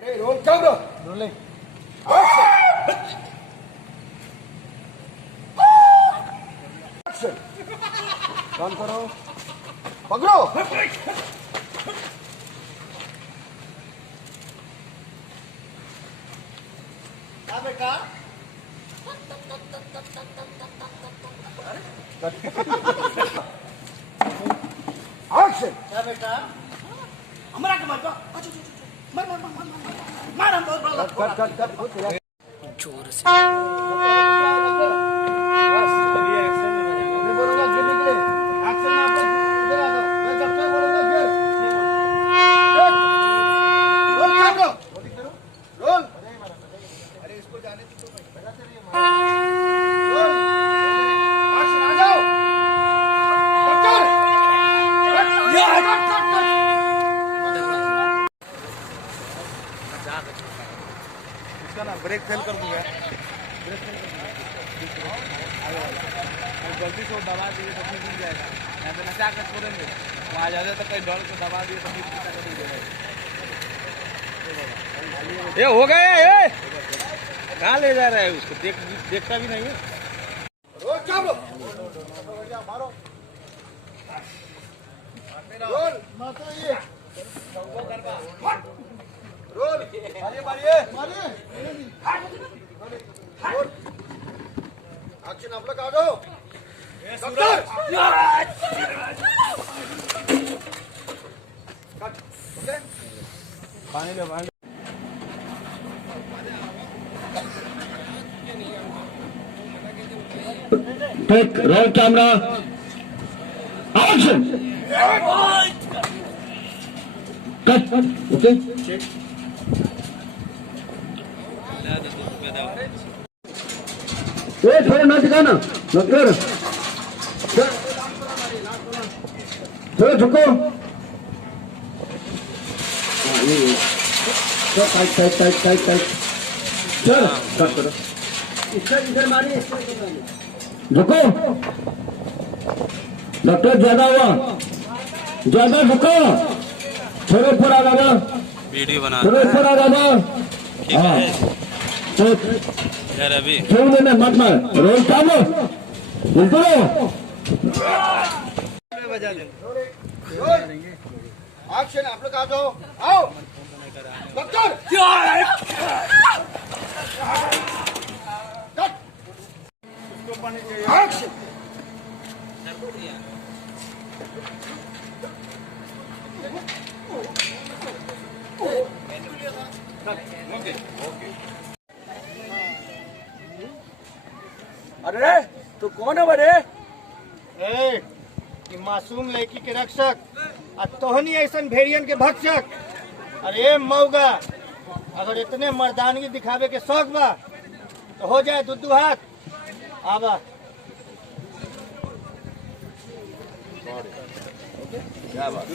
Roll camera rolling action काम करो पकड़ो क्या बेटा एक्शन क्या बेटा हमारा के मार मार हम बहुत कट जोर से अभी एक्शन में मैं बोलूंगा गिर निकले एक्शन में आप लोग इधर आ जाओ मैं जब तक बोलूंगा गिर रोल कैमरा रोल अरे इसको जाने दो पता चलिए रोल एक्शन आ जाओ इसका ना ब्रेक फेल कर दूंगा ब्रेक फेल कर दूंगा गलती से दबा दिए तो फिर मिल जाएगा यहाँ पे नशा कर छोड़ेंगे वहाँ आ जाते तो कहीं डर को दबा दिए तो फिर पीछा कर देगा ये हो गए ये कहाँ ले जा रहा है उसको देखता भी नहीं है रोल चालो मारो रोल मारो ये रोल मारिए मारिए मारिए रोल एक्शन आप लोग आ जाओ पानी ले पानी take roll camera action cut okay ये थोड़ा ना दिखाना नगर थोड़ा झुको tight tight tight tight tight चल कट करो इधर मारिए झुको डॉक्टर ज्यादा हुआ ज्यादा झुको थोड़े ऊपर आ जाना वीडियो बना थोड़े ऊपर आ जाना हाँ यार अभी क्यों लेना मत मार रोल चालो बिल्कुल बजा दे एक्शन आप लोग आ जाओ आओ डॉक्टर कट उसको पानी चाहिए एक्शन ओके ओके अरे तू कौन है बड़े मासूम लड़की के रक्षक और तोहनी ऐसा भेड़ियन के भक्षक। अरे मऊगा अगर इतने मर्दानगी दिखावे के शौक बा तो हो जाए दुद्दू हाथ आबा क्या बात